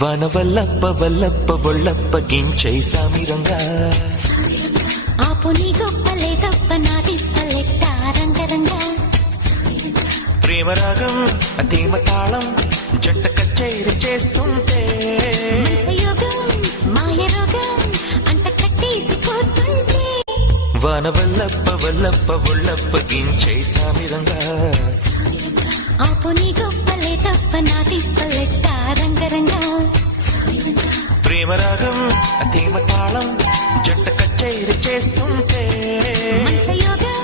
వన వల్లప్ప వల్లప్ప ఒళ్ళప్ప గించై సామిరంగా ఆపు నీ గొప్పలే తప్ప నా తిప్పలెట్ట రంగరంగా ప్రేమరాగం అతీమ తాళం జంట కచేరి చేస్తుంటే యోగం మాయ రోగం అంట కట్టేసిపోతుంటే వన వల్లప్ప వల్లప్ప ఒళ్ళప్ప గించై సామిరంగా ఆపు నీ గొప్పలే తప్ప నా తిప్పలెట్ట రంగరంగా ప్రేమరాగం అతీమ తాళం జంట కచేరి చేస్తుంటే యోగం